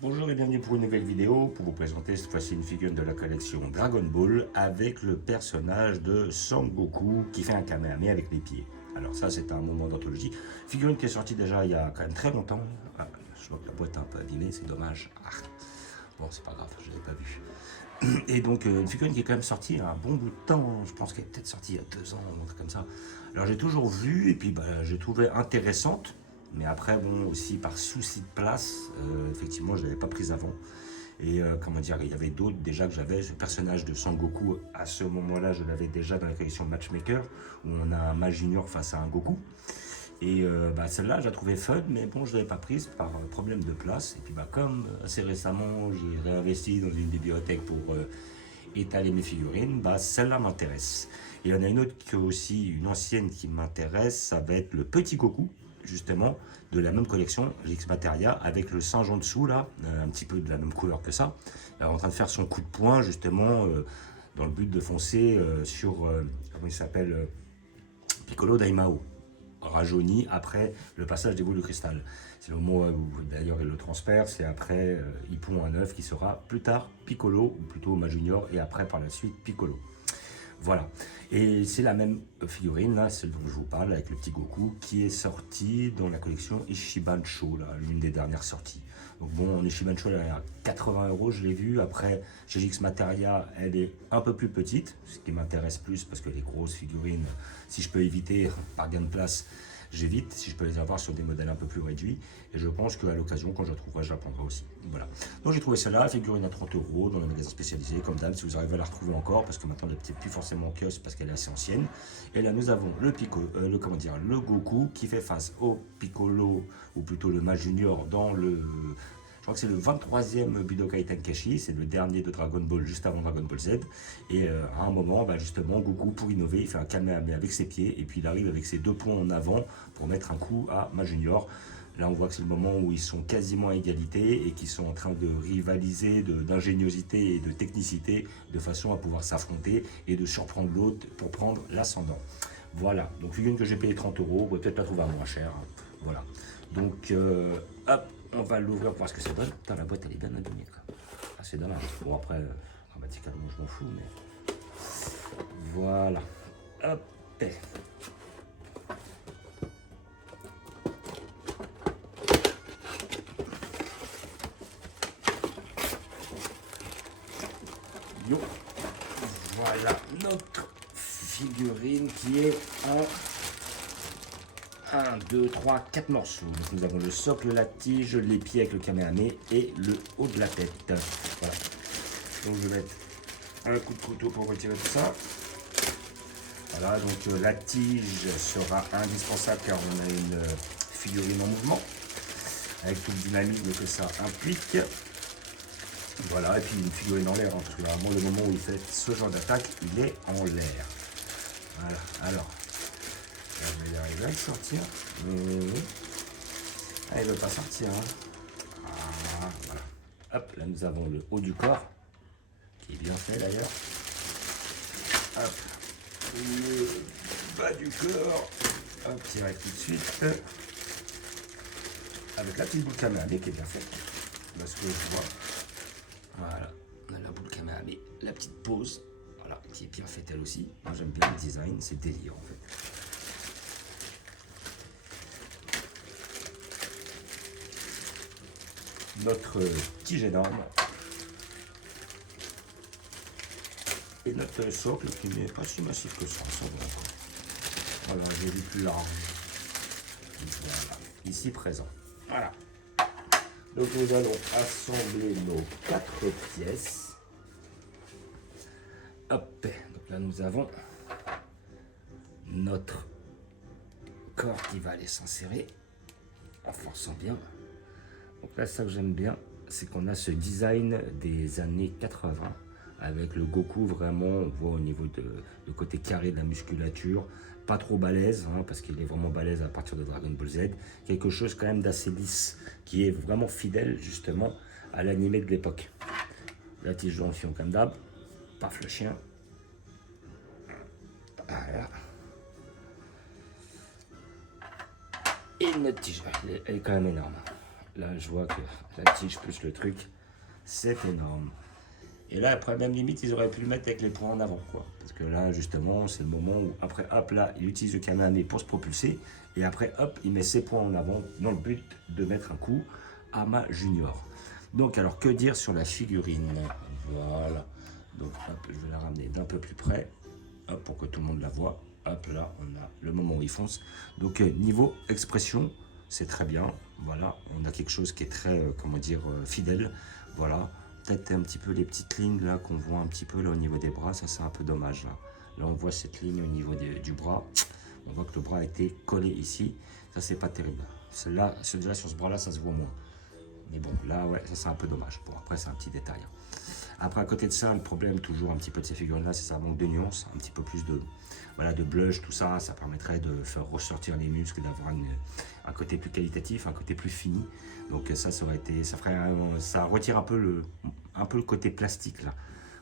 Bonjour et bienvenue pour une nouvelle vidéo pour vous présenter cette fois-ci une figurine de la collection Dragon Ball avec le personnage de Son Goku qui fait un Kamehameha avec les pieds. Alors ça c'est un moment d'anthologie. Figurine qui est sortie déjà il y a quand même très longtemps. Ah, je vois que la boîte est un peu abîmée, c'est dommage. Ah. Bon c'est pas grave, je l'avais pas vu. Et donc une figurine qui est quand même sortie il y a un bon bout de temps, je pense qu'elle est peut-être sortie il y a 2 ans, un truc comme ça. Alors j'ai toujours vu et puis j'ai trouvé intéressante, mais après bon aussi par souci de place, effectivement je ne l'avais pas prise avant. Et comment dire, il y avait d'autres déjà que j'avais, ce personnage de Sangoku, à ce moment-là je l'avais déjà dans la collection Matchmaker, où on a un Mage Junior face à un Goku. Et celle-là, je la trouvais fun, mais bon, je ne l'avais pas prise par problème de place. Et puis comme assez récemment, j'ai réinvesti dans une bibliothèque pour étaler mes figurines, celle-là m'intéresse. Et il y en a une autre qui est aussi une ancienne qui m'intéresse, ça va être le petit Goku, justement, de la même collection, GX Materia, avec le singe en dessous, là, un petit peu de la même couleur que ça, en train de faire son coup de poing, justement, dans le but de foncer sur, comment il s'appelle, Piccolo Daimao, rajeuni après le passage des boules de cristal. C'est le moment où d'ailleurs il le transfère, c'est après il pond un œuf qui sera plus tard Piccolo, ou plutôt Ma Junior, et après par la suite Piccolo. Voilà. Et c'est la même figurine, là, celle dont je vous parle, avec le petit Goku, qui est sortie dans la collection Ishibancho, l'une des dernières sorties. Donc bon, en Ishibancho, elle est à 80 €, je l'ai vue. Après, chez GX Materia, elle est un peu plus petite, ce qui m'intéresse plus parce que les grosses figurines, si je peux éviter par gain de place, j'évite, si je peux les avoir sur des modèles un peu plus réduits. Et je pense qu'à l'occasion, quand je la trouverai, je la prendrai aussi. Voilà. Donc j'ai trouvé celle-là, figurine à 30 € dans les magasins spécialisés, comme d'hab, si vous arrivez à la retrouver encore, parce que maintenant elle n'est plus forcément en kiosque parce qu'elle est assez ancienne. Et là nous avons le Goku qui fait face au Piccolo, ou plutôt le Mage Junior dans le... Je crois que c'est le 23e Budokai Tenkaichi, c'est le dernier de Dragon Ball, juste avant Dragon Ball Z. Et à un moment, justement, Goku, pour innover, il fait un Kamehameha avec ses pieds, et puis il arrive avec ses 2 points en avant pour mettre un coup à Ma Junior. Là, on voit que c'est le moment où ils sont quasiment à égalité et qu'ils sont en train de rivaliser d'ingéniosité et de technicité de façon à pouvoir s'affronter et de surprendre l'autre pour prendre l'ascendant. Voilà, donc figurine que j'ai payé 30 €, on va peut-être la trouver à moins cher. Voilà, donc hop, on va l'ouvrir pour voir ce que ça donne. Putain, la boîte elle est bien abîmée, quoi. Ah, c'est dommage. Bon, après, grammaticalement, je m'en fous, mais voilà. Hop. Yo. Voilà notre figurine qui est en 1, 2, 3, 4 morceaux. Donc nous avons le socle, la tige, les pieds avec le Kamehameha et le haut de la tête. Voilà. Donc je vais mettre un coup de couteau pour retirer tout ça. Voilà, donc la tige sera indispensable car on a une figurine en mouvement avec tout le dynamisme que ça implique. Voilà, et puis une figurine en l'air, hein, parce que vraiment le moment où il fait ce genre d'attaque, il est en l'air. Voilà, alors, là, je vais y arriver à le sortir. Ah, il ne veut pas sortir. Hein. Ah, voilà. Hop, là nous avons le haut du corps, qui est bien fait d'ailleurs. Hop, le bas du corps, hop, direct tout de suite. Avec la petite boule Kamehameha qui est bien faite. Parce que je vois. Voilà, on a la boule Kamehameha, la petite pose, voilà, qui est bien faite elle aussi. Moi j'aime bien le design, c'est délire en fait. Notre tige énorme. Et notre socle qui n'est pas si massif que ça va encore. Voilà, j'ai vu plus large. Voilà, ici présent. Voilà. Donc nous allons assembler nos 4 pièces. Hop, donc là nous avons notre corps qui va aller s'insérer en forçant bien. Donc là, ça que j'aime bien, c'est qu'on a ce design des années 80 avec le Goku vraiment, on voit au niveau de côté carré de la musculature, pas trop balèze, hein, parce qu'il est vraiment balèze à partir de Dragon Ball Z, quelque chose quand même d'assez lisse, qui est vraiment fidèle justement à l'animé de l'époque. La tige jonction comme d'hab, paf le chien. Voilà. Et notre tige, elle est quand même énorme. Là, je vois que là, si je pousse le truc, c'est énorme. Et là, après, même limite, ils auraient pu le mettre avec les points en avant, quoi. Parce que là, justement, c'est le moment où, après, hop, là, il utilise le Kamehameha pour se propulser. Et après, hop, il met ses points en avant dans le but de mettre un coup à ma junior. Donc, alors, que dire sur la figurine? Voilà. Donc, hop, je vais la ramener d'un peu plus près, hop, pour que tout le monde la voit. Hop, là, on a le moment où il fonce. Donc, niveau expression, c'est très bien. Voilà, on a quelque chose qui est très, comment dire, fidèle. Voilà. Peut-être un petit peu les petites lignes là qu'on voit un petit peu là au niveau des bras, ça c'est un peu dommage là. Là on voit cette ligne au niveau du bras, on voit que le bras a été collé ici, ça c'est pas terrible. Celle-là, celui-là sur ce bras là ça se voit moins. Mais bon là ouais, ça c'est un peu dommage. Bon après c'est un petit détail. Après à côté de ça, le problème toujours un petit peu de ces figurines là, c'est ça manque de nuances, un petit peu plus de, voilà, de blush, tout ça, ça permettrait de faire ressortir les muscles, d'avoir un côté plus qualitatif, un côté plus fini. Donc ça aurait été, ça retire un peu le côté plastique là.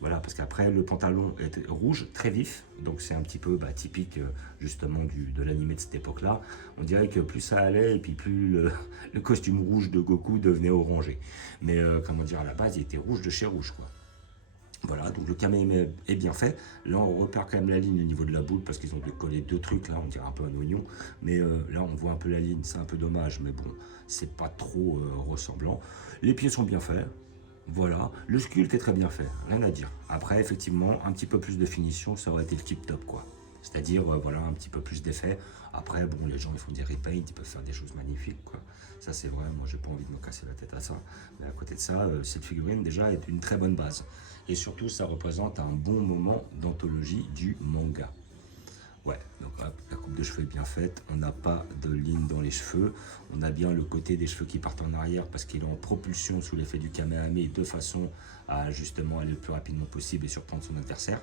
Voilà, parce qu'après le pantalon est rouge, très vif, donc c'est un petit peu typique justement de l'anime de cette époque-là. On dirait que plus ça allait et puis plus le costume rouge de Goku devenait orangé. Mais comment dire, à la base il était rouge de chez rouge quoi. Voilà, donc le Kamehameha est bien fait. Là, on repère quand même la ligne au niveau de la boule parce qu'ils ont collé deux trucs, là, on dirait un peu un oignon. Mais là, on voit un peu la ligne, c'est un peu dommage, mais bon, c'est pas trop ressemblant. Les pieds sont bien faits. Voilà, le sculpte est très bien fait, rien à dire. Après, effectivement, un petit peu plus de finition, ça aurait été le tip top, quoi. C'est-à-dire, voilà, un petit peu plus d'effet. Après, bon, les gens, ils font des repaints, ils peuvent faire des choses magnifiques, quoi. Ça, c'est vrai, moi, j'ai pas envie de me casser la tête à ça. Mais à côté de ça, cette figurine, déjà, est une très bonne base. Et surtout, ça représente un bon moment d'anthologie du manga. Ouais, donc hop, la coupe de cheveux est bien faite, on n'a pas de ligne dans les cheveux, on a bien le côté des cheveux qui partent en arrière parce qu'il est en propulsion sous l'effet du Kamehameha de façon à justement aller le plus rapidement possible et surprendre son adversaire.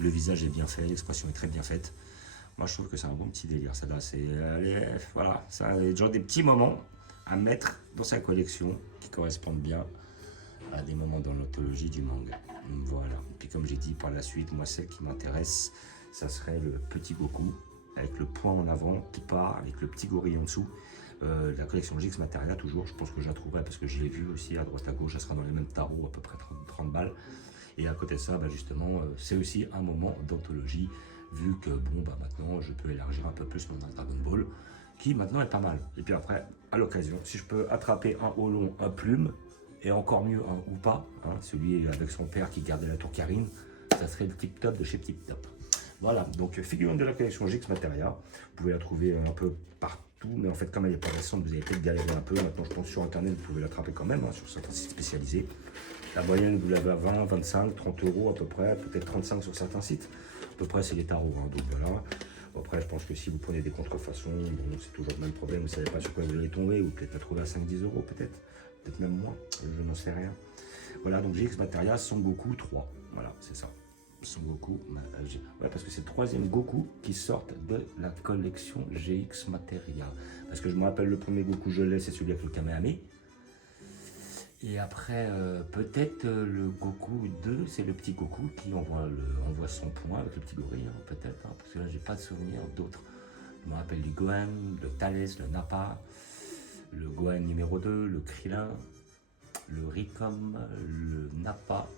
Le visage est bien fait, l'expression est très bien faite. Moi je trouve que c'est un bon petit délire, ça là, c'est voilà, ça a genre des petits moments à mettre dans sa collection qui correspondent bien à des moments dans l'anthologie du manga. Voilà, puis comme j'ai dit par la suite, moi celle qui m'intéresse, ça serait le petit Goku, avec le point en avant qui part, avec le petit gorille en dessous. La collection GX Materia, toujours, je pense que je la trouverai parce que je l'ai vu aussi à droite à gauche, ça sera dans les mêmes tarots, à peu près 30 balles. Et à côté de ça, justement, c'est aussi un moment d'anthologie, vu que bon, maintenant, je peux élargir un peu plus mon Dragon Ball, qui maintenant est pas mal. Et puis après, à l'occasion, si je peux attraper un Holon, un Plume, et encore mieux un ou pas, hein, celui avec son père qui gardait la tour Karine, ça serait le tip top de chez Tip Top. Voilà, donc figurine de la collection GX Materia, vous pouvez la trouver un peu partout, mais en fait comme elle n'est pas récente, vous allez peut-être galérer un peu. Maintenant je pense sur internet, vous pouvez l'attraper quand même, sur certains sites spécialisés. La moyenne, vous l'avez à 20, 25, 30 euros à peu près, peut-être 35 sur certains sites. À peu près c'est les tarots, hein, donc voilà. Après je pense que si vous prenez des contrefaçons, bon, c'est toujours le même problème, vous ne savez pas sur quoi vous allez tomber, ou peut-être la trouver à 5-10 euros peut-être même moins, je n'en sais rien. Voilà, donc GX Materia, Son Goku 3, voilà, c'est ça. Son Goku, ouais, parce que c'est le troisième Goku qui sort de la collection GX Materia. Parce que je me rappelle le premier Goku, je l'ai, c'est celui avec le Kamehameha. Et après, peut-être le Goku 2, c'est le petit Goku qui envoie son point avec le petit gorille, hein, peut-être, hein, parce que là, j'ai pas de souvenir d'autres. Je me rappelle du Gohan, le Thalès, le Nappa, le Gohan numéro 2, le Krillin, le Ricom, le Nappa,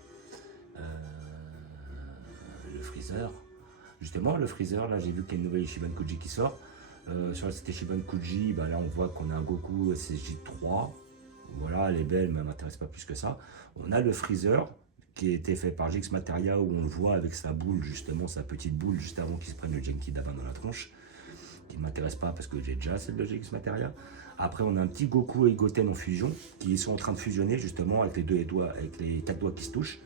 le Freezer. Justement, le Freezer, là, j'ai vu qu'il y a une nouvelle Ishiban Kuji qui sort. Sur cette Ishiban Kuji, là, on voit qu'on a un Goku SSJ3. Voilà, elle est belle, mais elle ne m'intéresse pas plus que ça. On a le Freezer, qui a été fait par GX Materia, où on le voit avec sa boule, justement, sa petite boule, juste avant qu'il se prenne le Genki Dama dans la tronche, qui ne m'intéresse pas parce que j'ai déjà celle de GX Materia. Après, on a un petit Goku et Goten en fusion, qui sont en train de fusionner, justement, avec les deux doigts, avec les 4 doigts qui se touchent.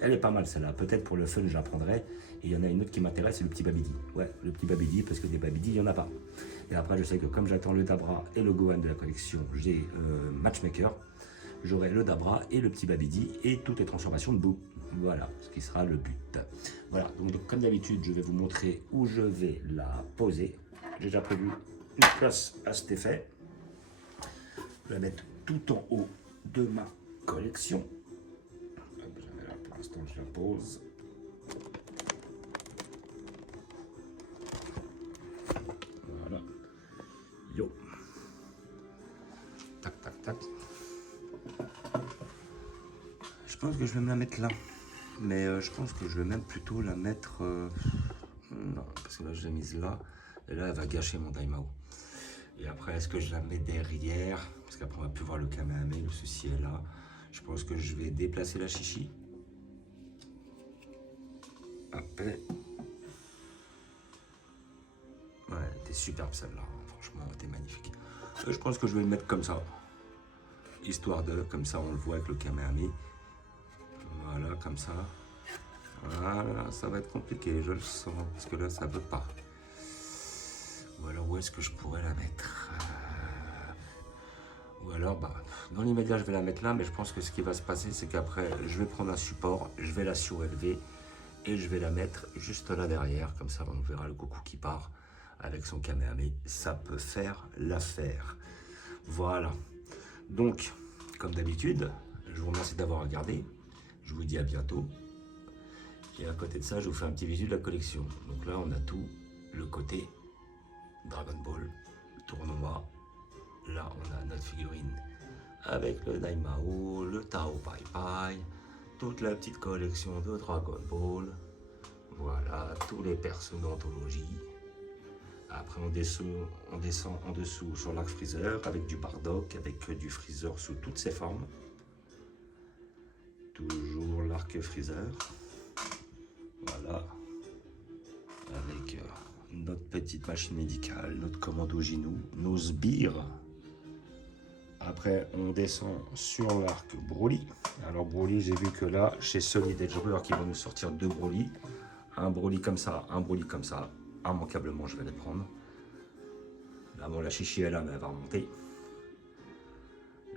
Elle est pas mal, celle-là. Peut-être pour le fun, je la prendrai. Et il y en a une autre qui m'intéresse, c'est le petit Babidi. Ouais, le petit Babidi, parce que des Babidi, il n'y en a pas. Et après, je sais que comme j'attends le Dabra et le Gohan de la collection, j'ai Matchmaker. J'aurai le Dabra et le petit Babidi et toutes les transformations de Boo. Voilà, ce qui sera le but. Voilà, donc comme d'habitude, je vais vous montrer où je vais la poser. J'ai déjà prévu une place à cet effet. Je vais la mettre tout en haut de ma collection. Là, pour l'instant, je la pose. Voilà. Yo. Tac, tac, tac. Je pense que je vais me la mettre là. Mais je pense que je vais même plutôt la mettre... non, parce que là, je l'ai mise là. Et là, elle va gâcher mon Daimao. Et après, est-ce que je la mets derrière? Parce qu'après, on va plus voir le Kamehameha. Le souci est là. Je pense que je vais déplacer la chichi. Après... Ouais, t'es superbe celle-là. Franchement, t'es magnifique. Je pense que je vais le mettre comme ça. Histoire de... Comme ça, on le voit avec le Kamehameha. Voilà, comme ça. Voilà, ça va être compliqué, je le sens. Parce que là, ça veut pas. Ou alors, où est-ce que je pourrais la mettre? Ou alors, bah, dans l'immédiat, je vais la mettre là. Mais je pense que ce qui va se passer, c'est qu'après, je vais prendre un support. Je vais la surélever. Et je vais la mettre juste là derrière. Comme ça, on verra le coucou qui part avec son Kamehameha. Ça peut faire l'affaire. Voilà. Donc, comme d'habitude, je vous remercie d'avoir regardé. Je vous dis à bientôt. Et à côté de ça, je vous fais un petit visu de la collection. Donc là, on a tout le côté Dragon Ball, tournoi. Là, on a notre figurine avec le Daimao, le Tao Pai Pai, toute la petite collection de Dragon Ball. Voilà, tous les persos d'anthologie. Après, on descend en dessous sur l'arc Freezer avec du Bardock, avec du Freezer sous toutes ses formes. Toujours l'arc Freezer. Voilà. Avec notre petite machine médicale, notre commando Ginou, nos sbires. Après, on descend sur l'arc Broly. Alors, Broly, j'ai vu que là, chez Solid Edge qui vont nous sortir deux Broly. Un Broly comme ça, un Broly comme ça. Immanquablement, je vais les prendre. Là, bon, la chichi est là, mais elle va remonter.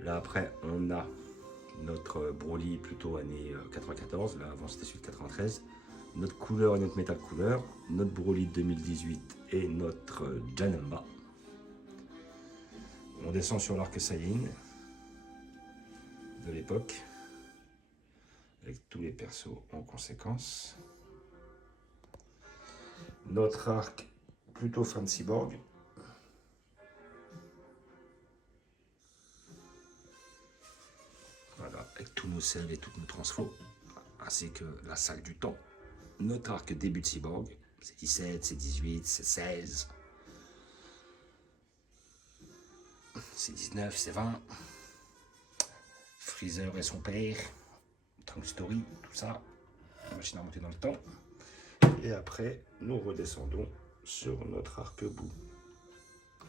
Là, après, on a notre Broly plutôt année 94. Là, avant, c'était celui de 93. Notre couleur et notre métal couleur. Notre Broly 2018 et notre Janemba. On descend sur l'arc Saiyan de l'époque. Avec tous les persos en conséquence. Notre arc plutôt fin de cyborg. Voilà, avec tous nos selles et toutes nos transfos, ainsi que la salle du temps. Notre arc début de cyborg, c'est 17, c'est 18, c'est 16. C'est 19, c'est 20. Freezer et son père. Trunk Story, tout ça. Machine à monter dans le temps. Et après, nous redescendons sur notre arc bout.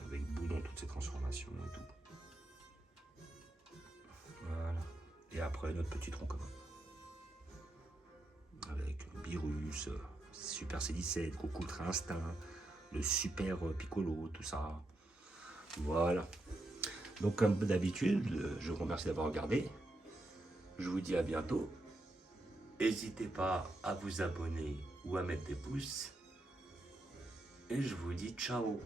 Avec bout dans toutes ses transformations et tout. Voilà. Et après, notre petit tronc commun. Avec Beerus, Super C17, Goku Ultra Instinct, le Super Piccolo, tout ça. Voilà. Donc comme d'habitude, je vous remercie d'avoir regardé. Je vous dis à bientôt. N'hésitez pas à vous abonner ou à mettre des pouces. Et je vous dis ciao.